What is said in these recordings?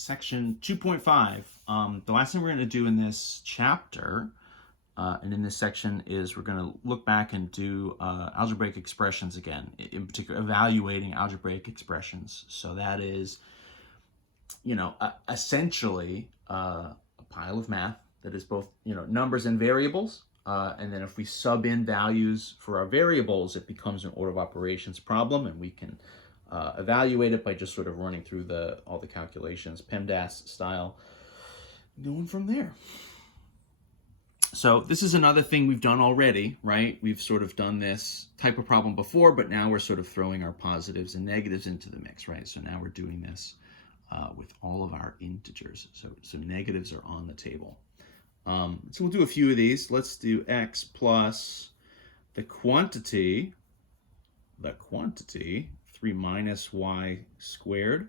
section 2.5. The last thing we're going to do in this chapter and in this section is we're going to look back and do algebraic expressions again, in particular evaluating algebraic expressions. So that is, essentially a pile of math that is both, numbers and variables. And then if we sub in values for our variables, it becomes an order of operations problem, and we can evaluate it by just sort of running through all the calculations, PEMDAS style, going from there. So this is another thing we've done already, right? We've sort of done this type of problem before, but now we're sort of throwing our positives and negatives into the mix, right? So now we're doing this with all of our integers. So negatives are on the table. So we'll do a few of these. Let's do x plus the quantity 3 minus y squared,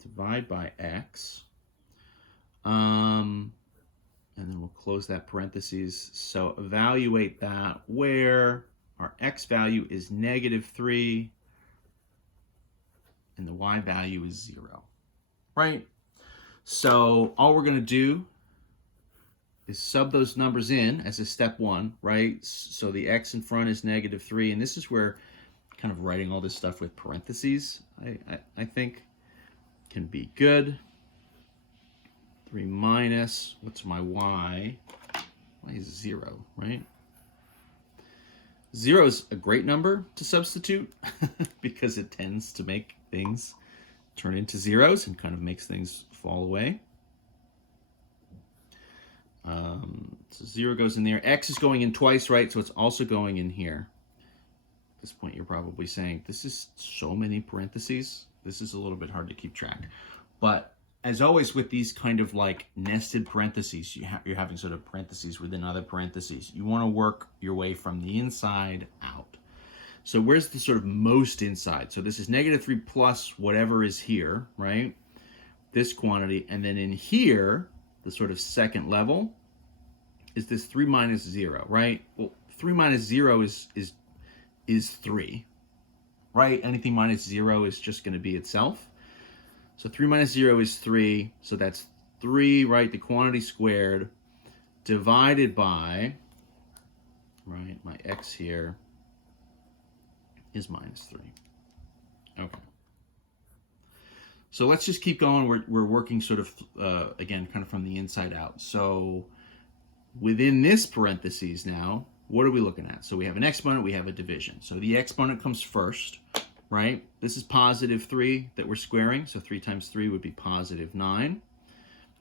divide by x. And then we'll close that parentheses. So evaluate that where our x value is -3 and the y value is 0, right? So all we're going to do is sub those numbers in as a step one, right? So the x in front is -3, and this is where kind of writing all this stuff with parentheses, I think, can be good. 3 minus, what's my y? Y is 0, right? 0 is a great number to substitute because it tends to make things turn into zeros and kind of makes things fall away. So 0 goes in there. X is going in twice, right? So it's also going in here. At this point, you're probably saying, this is so many parentheses. This is a little bit hard to keep track. But as always with these kind of like nested parentheses, you're having sort of parentheses within other parentheses. You want to work your way from the inside out. So where's the sort of most inside? So this is -3 plus whatever is here, right? This quantity. And then in here, the sort of second level, is this 3 minus 0, right? Well, 3 minus 0 is 3, right? Anything minus 0 is just going to be itself. So 3 minus 0 is 3, so that's 3, right? The quantity squared divided by, right, my x here is -3. Okay. So let's just keep going. We're working sort of, again, kind of from the inside out. So within this parentheses now, what are we looking at? So we have an exponent, we have a division. So the exponent comes first, right? This is +3 that we're squaring. So 3 times 3 would be +9.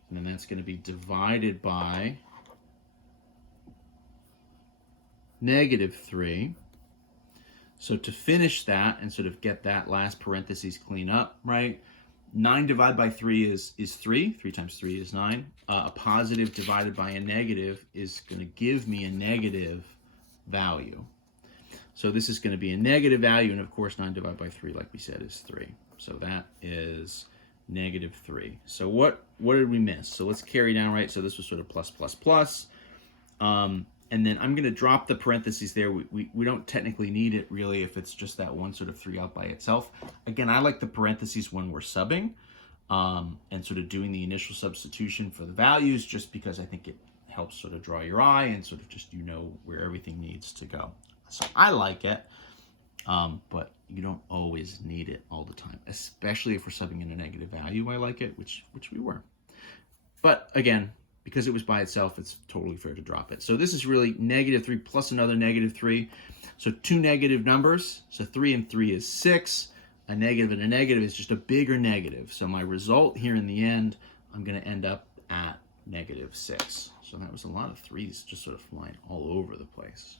And then that's going to be divided by -3. So to finish that and sort of get that last parentheses clean up, right? 9 divided by 3 is 3. 3 times 3 is 9. A positive divided by a negative is going to give me a negative value. So this is going to be a negative value, and of course 9 divided by 3, like we said, is 3. So that is -3. So what did we miss? So let's carry down, right? So this was sort of plus, plus, plus. And then I'm going to drop the parentheses there. We don't technically need it really if it's just that one sort of 3 out by itself. Again, I like the parentheses when we're subbing and sort of doing the initial substitution for the values, just because I think it helps sort of draw your eye and sort of just where everything needs to go. So I like it, but you don't always need it all the time, especially if we're subbing in a negative value. I like it, which we were. But again, because it was by itself, it's totally fair to drop it. So this is really -3 plus another -3. So 2 negative numbers. So 3 and 3 is 6. A negative and a negative is just a bigger negative. So my result here in the end, I'm going to end up at -6. So that was a lot of 3s just sort of flying all over the place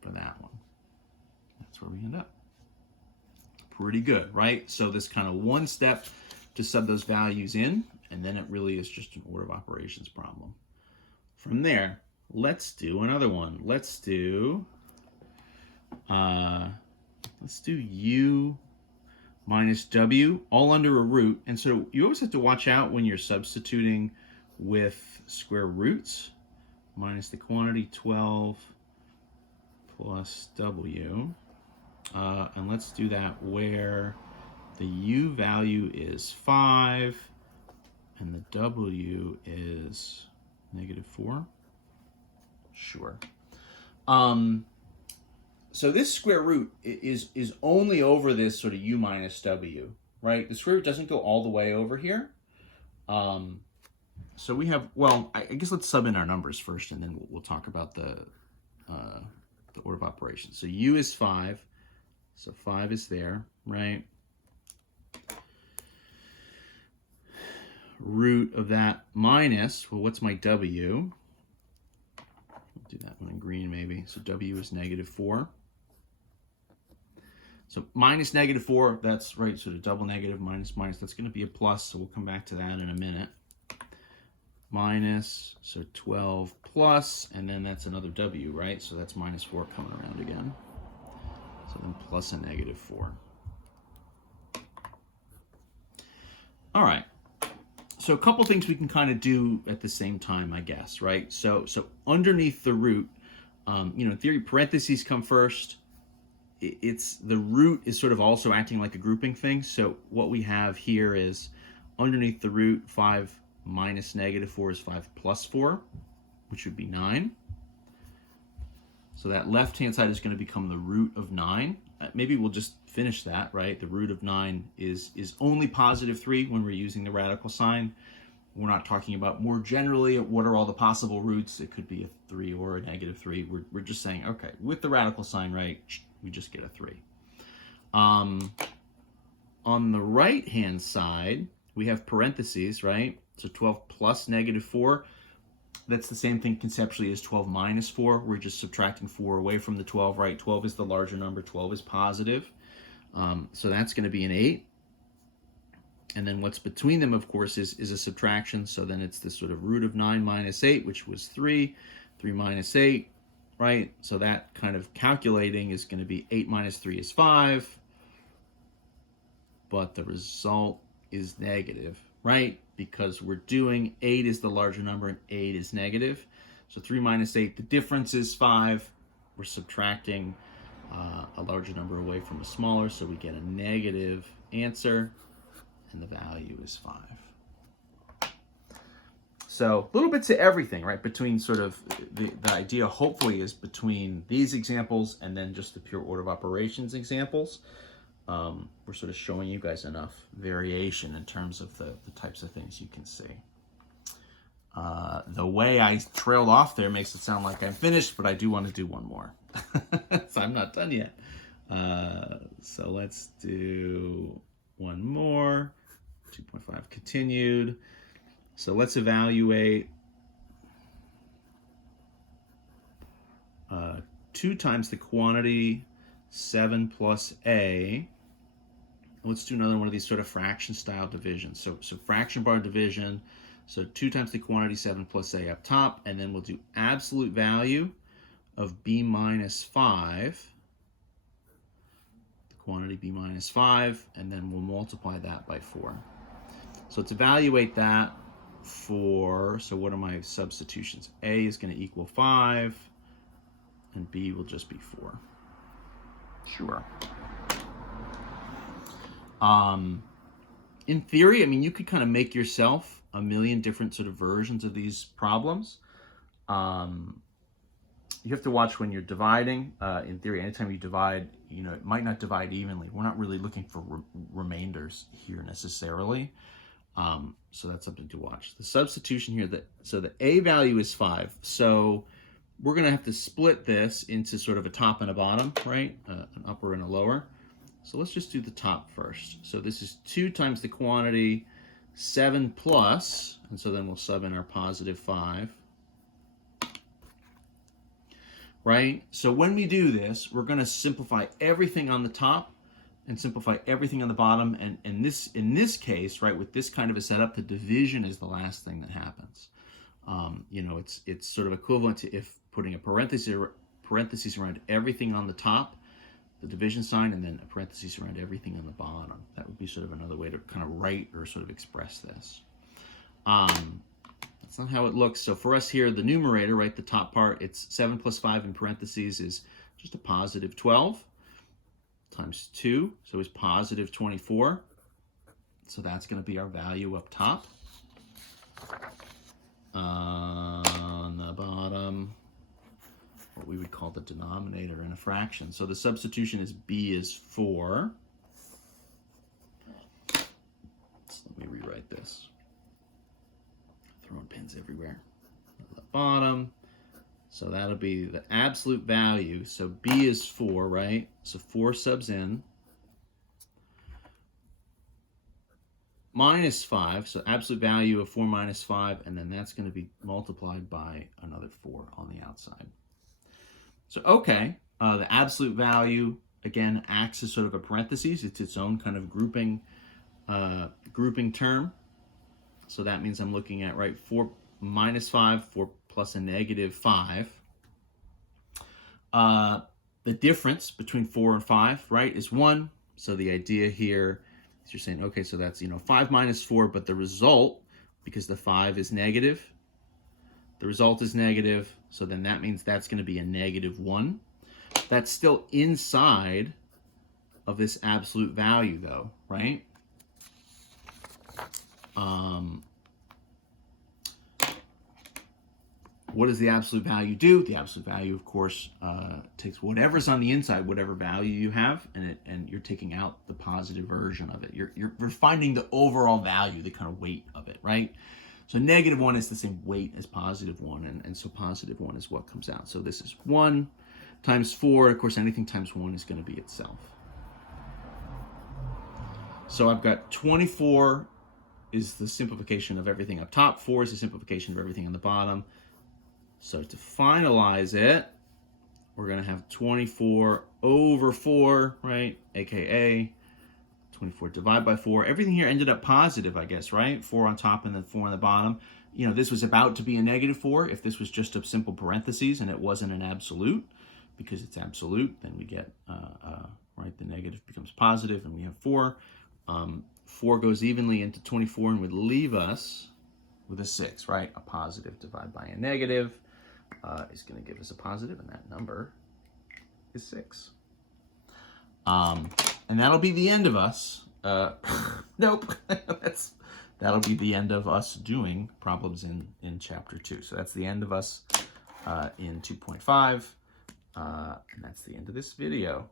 for that one. That's where we end up. Pretty good, right? So this kind of one step to sub those values in, and then it really is just an order of operations problem. From there, let's do another one. Let's do u minus w, all under a root. And so you always have to watch out when you're substituting with square roots. Minus the quantity 12 plus w. And let's do that where the u value is 5 And the w is -4. Sure. So this square root is only over this sort of u minus w, right? The square root doesn't go all the way over here. So we have, well, I guess let's sub in our numbers first, and then we'll talk about the order of operations. So u is 5, so 5 is there, right? Root of that minus, well, what's my w? I'll do that one in green maybe. So w is -4. So minus -4, that's right, sort of double negative, minus, that's going to be a plus, so we'll come back to that in a minute. Minus, so 12 plus, and then that's another w, right? So that's -4 coming around again. So then plus a -4. All right. So a couple things we can kind of do at the same time, I guess, right? So underneath the root, in theory, parentheses come first. It's the root is sort of also acting like a grouping thing. So what we have here is underneath the root, 5 minus -4 is 5 plus 4, which would be 9. So that left-hand side is going to become the root of 9. Maybe we'll just finish that, right? The root of 9 is only +3 when we're using the radical sign. We're not talking about more generally what are all the possible roots. It could be a 3 or a -3. We're just saying, okay, with the radical sign, right, we just get a 3. On the right-hand side, we have parentheses, right? So 12 plus -4. That's the same thing conceptually as 12 minus 4. We're just subtracting 4 away from the 12, right? 12 is the larger number. 12 is positive. So that's going to be an 8. And then what's between them, of course, is a subtraction. So then it's this sort of root of 9 minus 8, which was 3. 3 minus 8, right? So that kind of calculating is going to be 8 minus 3 is 5. But the result is negative, right? Because we're doing 8 is the larger number and 8 is negative. So 3 minus 8, the difference is 5. We're subtracting a larger number away from a smaller, so we get a negative answer, and the value is 5. So a little bit to everything, right? Between sort of the idea, hopefully, is between these examples and then just the pure order of operations examples. We're sort of showing you guys enough variation in terms of the types of things you can see. The way I trailed off there makes it sound like I'm finished, but I do want to do one more. So I'm not done yet. So let's do one more. 2.5 continued. So let's evaluate 2 times the quantity 7 plus a. Let's do another one of these sort of fraction style divisions. So fraction bar division. So 2 times the quantity 7 plus a up top, and then we'll do absolute value of b minus 5. The quantity b minus 5, and then we'll multiply that by 4. So let's evaluate that for, so what are my substitutions? A is going to equal 5, and b will just be 4. Sure. In theory, I mean, you could kind of make yourself a million different sort of versions of these problems. You have to watch when you're dividing. In theory, anytime you divide, it might not divide evenly. We're not really looking for remainders here necessarily. So that's something to watch. The substitution here, so the a value is 5. So we're going to have to split this into sort of a top and a bottom, right? An upper and a lower. So let's just do the top first. So this is 2 times the quantity 7 plus, and so then we'll sub in our positive 5. Right? So when we do this, we're going to simplify everything on the top and simplify everything on the bottom. And in this case, right, with this kind of a setup, the division is the last thing that happens. It's sort of equivalent to if putting a parentheses around everything on the top, the division sign, and then a parentheses around everything on the bottom. That would be sort of another way to kind of write or sort of express this. That's not how it looks. So for us here, the numerator, right, the top part, it's 7 plus 5 in parentheses is just a positive 12 times 2, so it's positive 24. So that's going to be our value up top. on the bottom, what we would call the denominator in a fraction. So the substitution is b is 4. So let me rewrite this. Throwing pins everywhere. At the bottom. So that'll be the absolute value. So b is 4, right? So 4 subs in. Minus 5, so absolute value of 4 minus 5, and then that's going to be multiplied by another 4 on the outside. So, okay, the absolute value, again, acts as sort of a parentheses. It's its own kind of grouping term. So that means I'm looking at, right, 4 minus 5, 4 plus a negative 5. The difference between 4 and 5, right, is 1. So the idea here is you're saying, okay, so that's, 5 minus 4, but the result, because the 5 is negative, the result is negative, so then that means that's going to be a negative 1. That's still inside of this absolute value, though, right? What does the absolute value do? The absolute value, of course, takes whatever's on the inside, whatever value you have, and you're taking out the positive version of it. You're finding the overall value, the kind of weight of it, right? So negative 1 is the same weight as positive 1, and so positive 1 is what comes out. So this is 1 times 4. Of course, anything times 1 is going to be itself. So I've got 24 is the simplification of everything up top. 4 is the simplification of everything on the bottom. So to finalize it, we're going to have 24 over 4, right? AKA 24 divided by 4. Everything here ended up positive, I guess, right? 4 on top and then 4 on the bottom. This was about to be a negative 4. If this was just a simple parentheses and it wasn't an absolute, because it's absolute, then we get, right, the negative becomes positive and we have 4. 4 goes evenly into 24 and would leave us with a 6, right? A positive divided by a negative is going to give us a positive, and that number is 6. And that'll be the end of us. Nope. That'll be the end of us doing problems in Chapter 2. So that's the end of us in 2.5. And that's the end of this video.